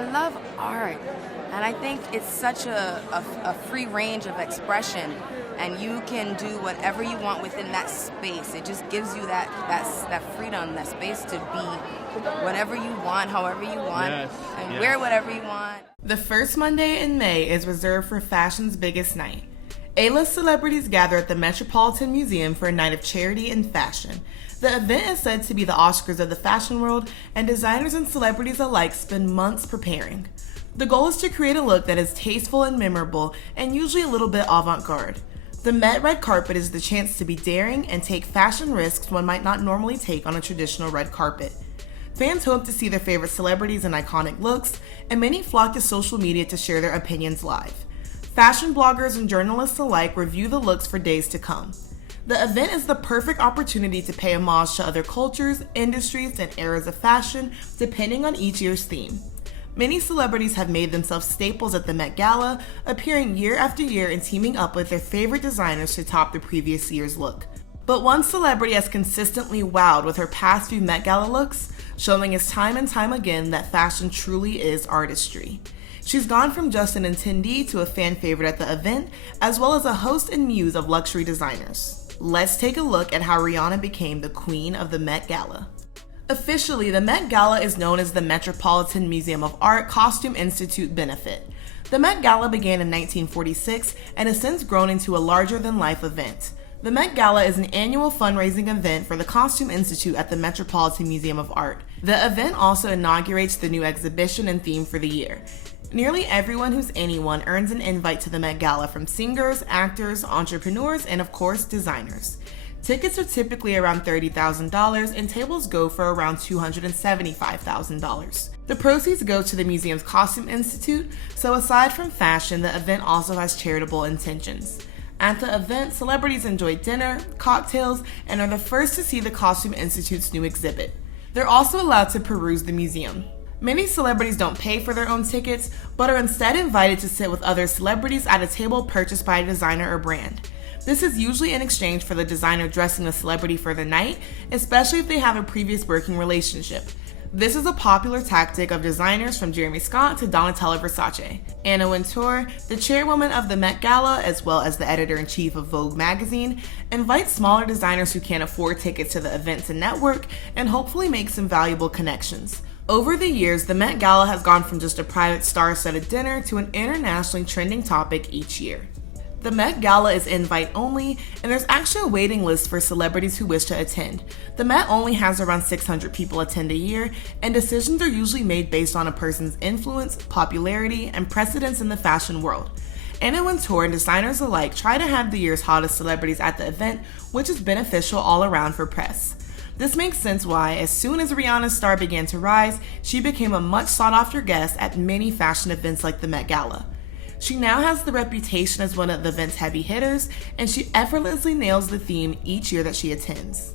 I love art, and I think it's such a free range of expression, and you can do whatever you want within that space. It just gives you that freedom, that space to be whatever you want, however you want, and wear whatever you want. The first Monday in May is reserved for fashion's biggest night. A-list celebrities gather at the Metropolitan Museum for a night of charity and fashion. The event is said to be the Oscars of the fashion world, and designers and celebrities alike spend months preparing. The goal is to create a look that is tasteful and memorable, and usually a little bit avant-garde. The Met red carpet is the chance to be daring and take fashion risks one might not normally take on a traditional red carpet. Fans hope to see their favorite celebrities in iconic looks, and many flock to social media to share their opinions live. Fashion bloggers and journalists alike review the looks for days to come. The event is the perfect opportunity to pay homage to other cultures, industries, and eras of fashion, depending on each year's theme. Many celebrities have made themselves staples at the Met Gala, appearing year after year and teaming up with their favorite designers to top the previous year's look. But one celebrity has consistently wowed with her past few Met Gala looks, showing us time and time again that fashion truly is artistry. She's gone from just an attendee to a fan favorite at the event, as well as a host and muse of luxury designers. Let's take a look at how Rihanna became the queen of the Met Gala. Officially, the Met Gala is known as the Metropolitan Museum of Art Costume Institute benefit. The Met Gala began in 1946 and has since grown into a larger-than-life event. The Met Gala is an annual fundraising event for the Costume Institute at the Metropolitan Museum of Art. The event also inaugurates the new exhibition and theme for the year. Nearly everyone who's anyone earns an invite to the Met Gala, from singers, actors, entrepreneurs, and of course, designers. Tickets are typically around $30,000 and tables go for around $275,000. The proceeds go to the museum's Costume Institute, so aside from fashion, the event also has charitable intentions. At the event, celebrities enjoy dinner, cocktails, and are the first to see the Costume Institute's new exhibit. They're also allowed to peruse the museum. Many celebrities don't pay for their own tickets, but are instead invited to sit with other celebrities at a table purchased by a designer or brand. This is usually in exchange for the designer dressing the celebrity for the night, especially if they have a previous working relationship. This is a popular tactic of designers from Jeremy Scott to Donatella Versace. Anna Wintour, the chairwoman of the Met Gala, as well as the editor-in-chief of Vogue magazine, invites smaller designers who can't afford tickets to the event to network and hopefully make some valuable connections. Over the years, the Met Gala has gone from just a private star-studded dinner to an internationally trending topic each year. The Met Gala is invite only, and there's actually a waiting list for celebrities who wish to attend. The Met only has around 600 people attend a year, and decisions are usually made based on a person's influence, popularity, and precedence in the fashion world. Anna Wintour and designers alike try to have the year's hottest celebrities at the event, which is beneficial all around for press. This makes sense why, as soon as Rihanna's star began to rise, she became a much sought-after guest at many fashion events like the Met Gala. She now has the reputation as one of the event's heavy hitters, and she effortlessly nails the theme each year that she attends.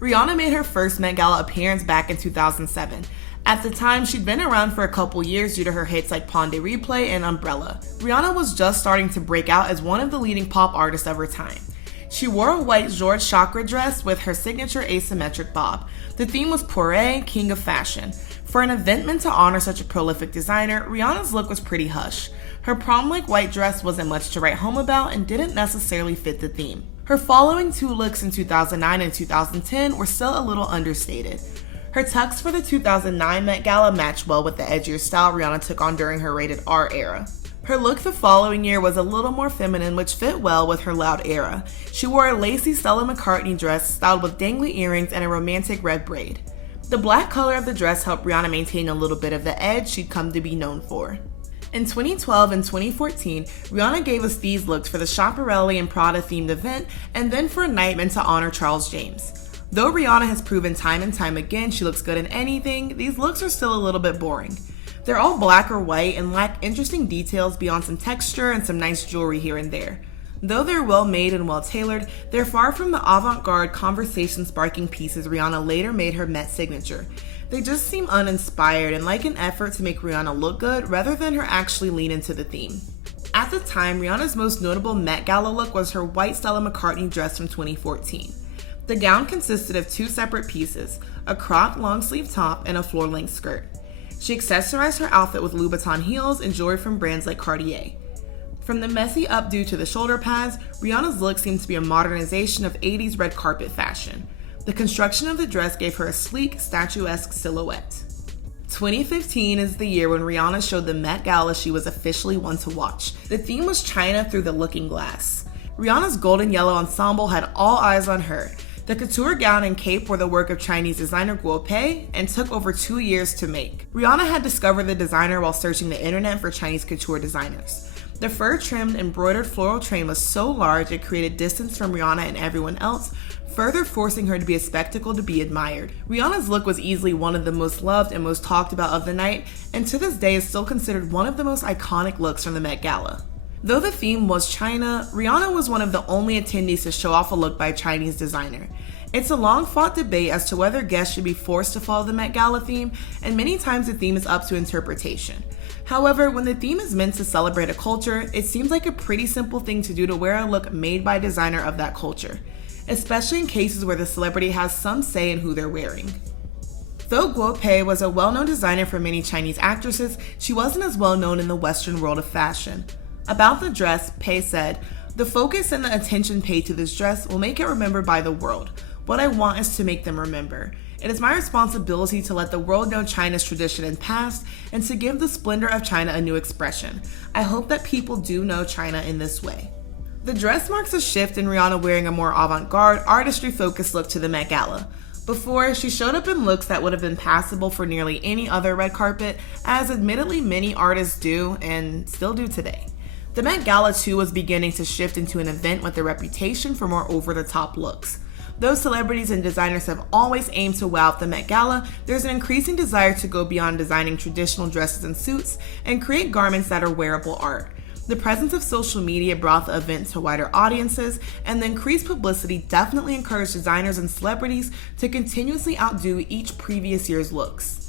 Rihanna made her first Met Gala appearance back in 2007. At the time, she'd been around for a couple years due to her hits like Pon de Replay and Umbrella. Rihanna was just starting to break out as one of the leading pop artists of her time. She wore a white Georges chakra dress with her signature asymmetric bob. The theme was Poire, King of Fashion. For an event meant to honor such a prolific designer, Rihanna's look was pretty hush. Her prom-like white dress wasn't much to write home about and didn't necessarily fit the theme. Her following two looks in 2009 and 2010 were still a little understated. Her tux for the 2009 Met Gala matched well with the edgier style Rihanna took on during her rated R era. Her look the following year was a little more feminine, which fit well with her loud era. She wore a lacy Stella McCartney dress styled with dangly earrings and a romantic red braid. The black color of the dress helped Rihanna maintain a little bit of the edge she'd come to be known for. In 2012 and 2014, Rihanna gave us these looks for the Schiaparelli and Prada themed event, and then for a night meant to honor Charles James. Though Rihanna has proven time and time again she looks good in anything, these looks are still a little bit boring. They're all black or white and lack interesting details beyond some texture and some nice jewelry here and there. Though they're well made and well tailored, they're far from the avant-garde, conversation-sparking pieces Rihanna later made her Met signature. They just seem uninspired and like an effort to make Rihanna look good rather than her actually lean into the theme. At the time, Rihanna's most notable Met Gala look was her white Stella McCartney dress from 2014. The gown consisted of two separate pieces, a cropped long-sleeve top and a floor-length skirt. She accessorized her outfit with Louboutin heels and jewelry from brands like Cartier. From the messy updo to the shoulder pads, Rihanna's look seemed to be a modernization of 80s red carpet fashion. The construction of the dress gave her a sleek, statuesque silhouette. 2015 is the year when Rihanna showed the Met Gala she was officially one to watch. The theme was China through the looking glass. Rihanna's golden yellow ensemble had all eyes on her. The couture gown and cape were the work of Chinese designer Guo Pei and took over 2 years to make. Rihanna had discovered the designer while searching the internet for Chinese couture designers. The fur-trimmed, embroidered floral train was so large it created distance from Rihanna and everyone else, further forcing her to be a spectacle to be admired. Rihanna's look was easily one of the most loved and most talked about of the night, and to this day is still considered one of the most iconic looks from the Met Gala. Though the theme was China, Rihanna was one of the only attendees to show off a look by a Chinese designer. It's a long-fought debate as to whether guests should be forced to follow the Met Gala theme, and many times the theme is up to interpretation. However, when the theme is meant to celebrate a culture, it seems like a pretty simple thing to do to wear a look made by a designer of that culture, especially in cases where the celebrity has some say in who they're wearing. Though Guo Pei was a well-known designer for many Chinese actresses, she wasn't as well known in the Western world of fashion. About the dress, Pei said, "The focus and the attention paid to this dress will make it remembered by the world. What I want is to make them remember. It is my responsibility to let the world know China's tradition and past, and to give the splendor of China a new expression. I hope that people do know China in this way." The dress marks a shift in Rihanna wearing a more avant-garde, artistry-focused look to the Met Gala. Before, she showed up in looks that would have been passable for nearly any other red carpet, as admittedly many artists do and still do today. The Met Gala too was beginning to shift into an event with a reputation for more over-the-top looks. Though celebrities and designers have always aimed to wow at the Met Gala, there's an increasing desire to go beyond designing traditional dresses and suits and create garments that are wearable art. The presence of social media brought the event to wider audiences, and the increased publicity definitely encouraged designers and celebrities to continuously outdo each previous year's looks.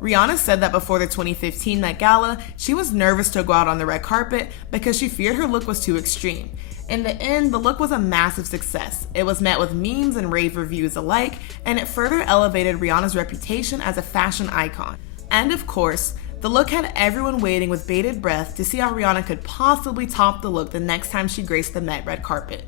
Rihanna said that before the 2015 Met Gala, she was nervous to go out on the red carpet because she feared her look was too extreme. In the end, the look was a massive success. It was met with memes and rave reviews alike, and it further elevated Rihanna's reputation as a fashion icon. And of course, the look had everyone waiting with bated breath to see how Rihanna could possibly top the look the next time she graced the Met red carpet.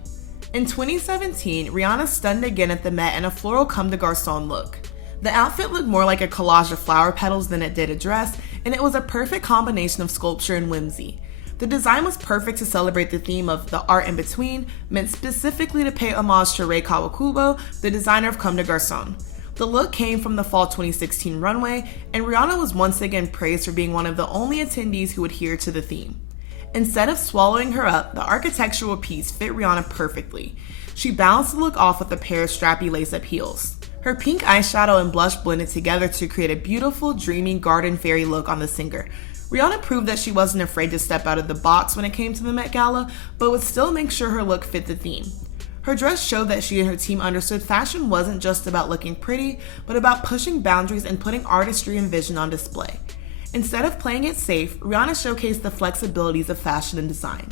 In 2017, Rihanna stunned again at the Met in a floral comme des garçons look. The outfit looked more like a collage of flower petals than it did a dress, and it was a perfect combination of sculpture and whimsy. The design was perfect to celebrate the theme of the art in between, meant specifically to pay homage to Rei Kawakubo, the designer of Comme des Garçons. The look came from the fall 2016 runway, and Rihanna was once again praised for being one of the only attendees who adhered to the theme. Instead of swallowing her up, the architectural piece fit Rihanna perfectly. She balanced the look off with a pair of strappy lace-up heels. Her pink eyeshadow and blush blended together to create a beautiful, dreamy garden fairy look on the singer. Rihanna proved that she wasn't afraid to step out of the box when it came to the Met Gala, but would still make sure her look fit the theme. Her dress showed that she and her team understood fashion wasn't just about looking pretty, but about pushing boundaries and putting artistry and vision on display. Instead of playing it safe, Rihanna showcased the flexibilities of fashion and design.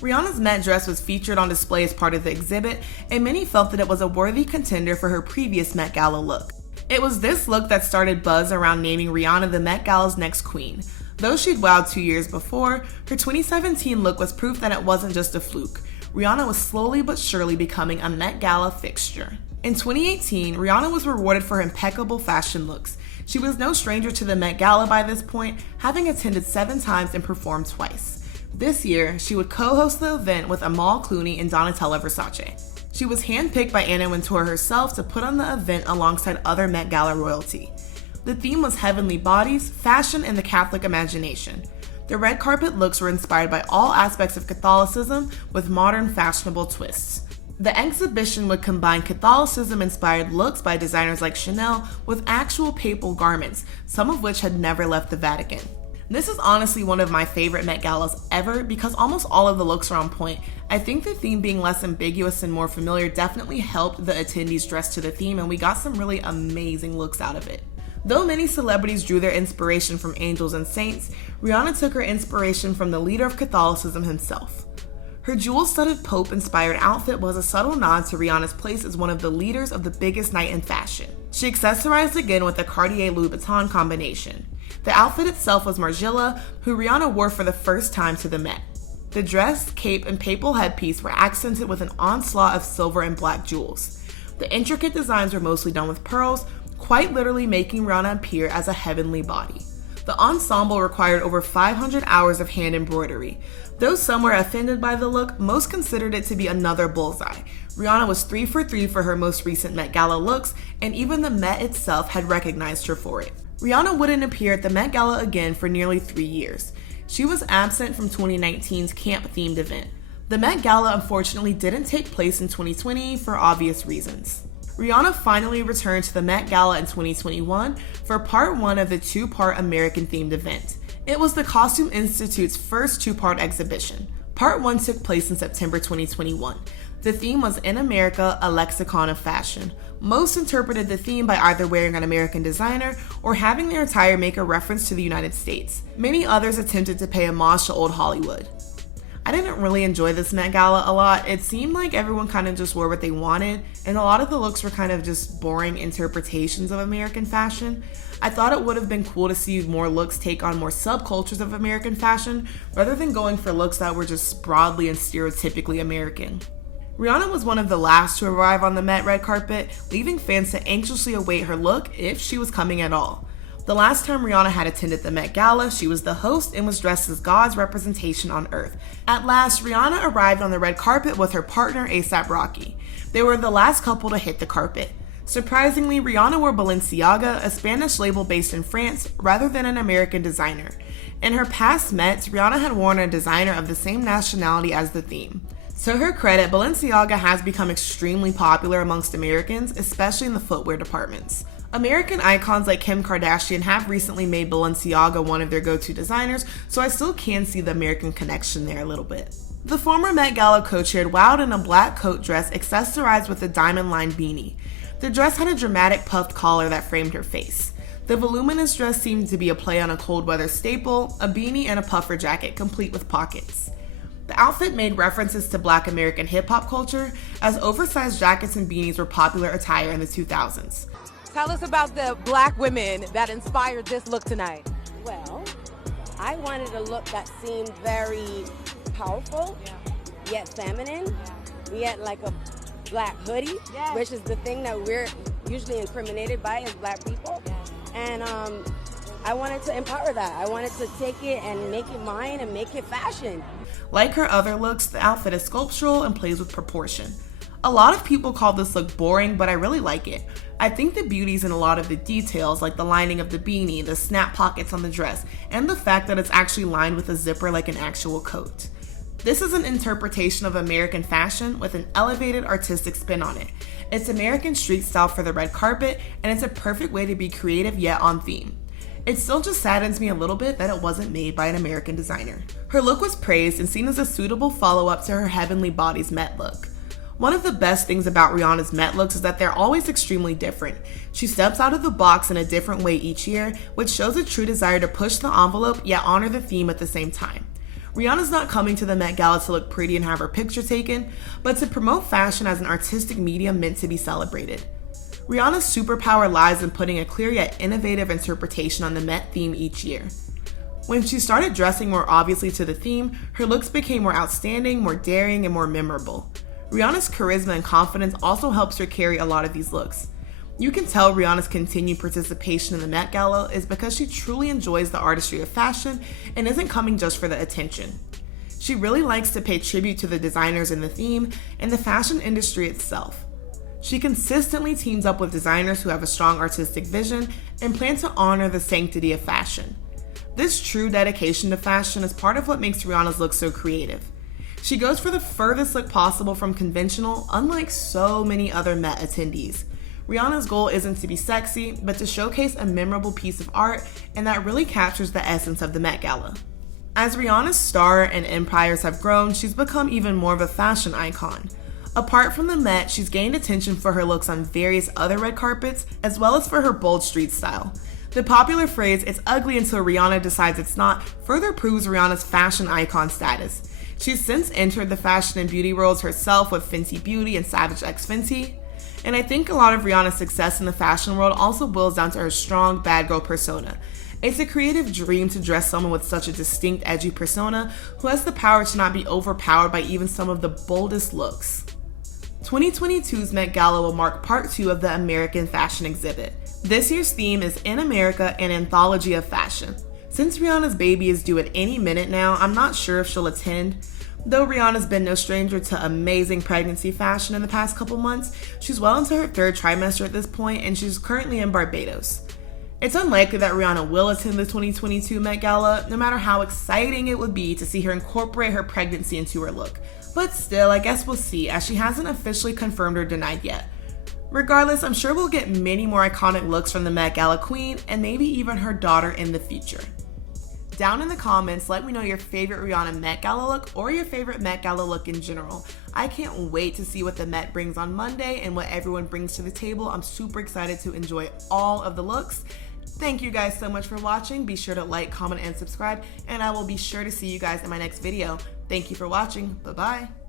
Rihanna's Met dress was featured on display as part of the exhibit, and many felt that it was a worthy contender for her previous Met Gala look. It was this look that started buzz around naming Rihanna the Met Gala's next queen. Though she'd wowed 2 years before, her 2017 look was proof that it wasn't just a fluke. Rihanna was slowly but surely becoming a Met Gala fixture. In 2018, Rihanna was rewarded for her impeccable fashion looks. She was no stranger to the Met Gala by this point, having attended 7 times and performed twice. This year, she would co-host the event with Amal Clooney and Donatella Versace. She was handpicked by Anna Wintour herself to put on the event alongside other Met Gala royalty. The theme was heavenly bodies, fashion, and the Catholic imagination. The red carpet looks were inspired by all aspects of Catholicism with modern fashionable twists. The exhibition would combine Catholicism-inspired looks by designers like Chanel with actual papal garments, some of which had never left the Vatican. This is honestly one of my favorite Met Galas ever because almost all of the looks are on point. I think the theme being less ambiguous and more familiar definitely helped the attendees dress to the theme, and we got some really amazing looks out of it. Though many celebrities drew their inspiration from angels and saints, Rihanna took her inspiration from the leader of Catholicism himself. Her jewel-studded Pope-inspired outfit was a subtle nod to Rihanna's place as one of the leaders of the biggest night in fashion. She accessorized again with a Cartier Louboutin combination. The outfit itself was Margiela, who Rihanna wore for the first time to the Met. The dress, cape, and papal headpiece were accented with an onslaught of silver and black jewels. The intricate designs were mostly done with pearls, quite literally making Rihanna appear as a heavenly body. The ensemble required over 500 hours of hand embroidery. Though some were offended by the look, most considered it to be another bullseye. Rihanna was 3 for 3 for her most recent Met Gala looks, and even the Met itself had recognized her for it. Rihanna wouldn't appear at the Met Gala again for nearly 3 years. She was absent from 2019's camp-themed event. The Met Gala unfortunately didn't take place in 2020 for obvious reasons. Rihanna finally returned to the Met Gala in 2021 for part 1 of the 2-part American-themed event. It was the Costume Institute's first 2-part exhibition. Part 1 took place in September 2021. The theme was In America, a Lexicon of Fashion. Most interpreted the theme by either wearing an American designer or having their attire make a reference to the United States. Many others attempted to pay homage to old Hollywood. I didn't really enjoy this Met Gala a lot. It seemed like everyone kind of just wore what they wanted, and a lot of the looks were kind of just boring interpretations of American fashion. I thought it would have been cool to see more looks take on more subcultures of American fashion, rather than going for looks that were just broadly and stereotypically American. Rihanna was one of the last to arrive on the Met red carpet, leaving fans to anxiously await her look if she was coming at all. The last time Rihanna had attended the Met Gala, she was the host and was dressed as God's representation on Earth. At last, Rihanna arrived on the red carpet with her partner A$AP Rocky. They were the last couple to hit the carpet. Surprisingly, Rihanna wore Balenciaga, a Spanish label based in France, rather than an American designer. In her past Mets, Rihanna had worn a designer of the same nationality as the theme. To her credit, Balenciaga has become extremely popular amongst Americans, especially in the footwear departments. American icons like Kim Kardashian have recently made Balenciaga one of their go-to designers, so I still can see the American connection there a little bit. The former Met Gala co-chair wowed in a black coat dress accessorized with a diamond-lined beanie. The dress had a dramatic puffed collar that framed her face. The voluminous dress seemed to be a play on a cold weather staple, a beanie and a puffer jacket complete with pockets. The outfit made references to Black American hip-hop culture, as oversized jackets and beanies were popular attire in the 2000s. Tell us about the Black women that inspired this look tonight. Well, I wanted a look that seemed very powerful, yet feminine, yet like a black hoodie, which is the thing that we're usually incriminated by as Black people. And I wanted to empower that. I wanted to take it and make it mine and make it fashion. Like her other looks, the outfit is sculptural and plays with proportion. A lot of people call this look boring, but I really like it. I think the beauty's in a lot of the details, like the lining of the beanie, the snap pockets on the dress, and the fact that it's actually lined with a zipper like an actual coat. This is an interpretation of American fashion with an elevated artistic spin on it. It's American street style for the red carpet, and it's a perfect way to be creative yet on theme. It still just saddens me a little bit that it wasn't made by an American designer. Her look was praised and seen as a suitable follow-up to her Heavenly Bodies Met look. One of the best things about Rihanna's Met looks is that they're always extremely different. She steps out of the box in a different way each year, which shows a true desire to push the envelope yet honor the theme at the same time. Rihanna's not coming to the Met Gala to look pretty and have her picture taken, but to promote fashion as an artistic medium meant to be celebrated. Rihanna's superpower lies in putting a clear yet innovative interpretation on the Met theme each year. When she started dressing more obviously to the theme, her looks became more outstanding, more daring, and more memorable. Rihanna's charisma and confidence also helps her carry a lot of these looks. You can tell Rihanna's continued participation in the Met Gala is because she truly enjoys the artistry of fashion and isn't coming just for the attention. She really likes to pay tribute to the designers in the theme and the fashion industry itself. She consistently teams up with designers who have a strong artistic vision and plan to honor the sanctity of fashion. This true dedication to fashion is part of what makes Rihanna's look so creative. She goes for the furthest look possible from conventional, unlike so many other Met attendees. Rihanna's goal isn't to be sexy, but to showcase a memorable piece of art, and that really captures the essence of the Met Gala. As Rihanna's star and empires have grown, she's become even more of a fashion icon. Apart from the Met, she's gained attention for her looks on various other red carpets, as well as for her bold street style. The popular phrase, "it's ugly until Rihanna decides it's not," further proves Rihanna's fashion icon status. She's since entered the fashion and beauty worlds herself with Fenty Beauty and Savage X Fenty. And I think a lot of Rihanna's success in the fashion world also boils down to her strong bad girl persona. It's a creative dream to dress someone with such a distinct, edgy persona who has the power to not be overpowered by even some of the boldest looks. 2022's Met Gala will mark part 2 of the American Fashion Exhibit. This year's theme is In America, an anthology of fashion. Since Rihanna's baby is due at any minute now, I'm not sure if she'll attend. Though Rihanna's been no stranger to amazing pregnancy fashion in the past couple months, she's well into her 3rd trimester at this point, and she's currently in Barbados. It's unlikely that Rihanna will attend the 2022 Met Gala, no matter how exciting it would be to see her incorporate her pregnancy into her look. But still, I guess we'll see, as she hasn't officially confirmed or denied yet. Regardless, I'm sure we'll get many more iconic looks from the Met Gala queen, and maybe even her daughter in the future. Down in the comments, let me know your favorite Rihanna Met Gala look or your favorite Met Gala look in general. I can't wait to see what the Met brings on Monday and what everyone brings to the table. I'm super excited to enjoy all of the looks. Thank you guys so much for watching. Be sure to like, comment, and subscribe, and I will be sure to see you guys in my next video. Thank you for watching. Bye-bye.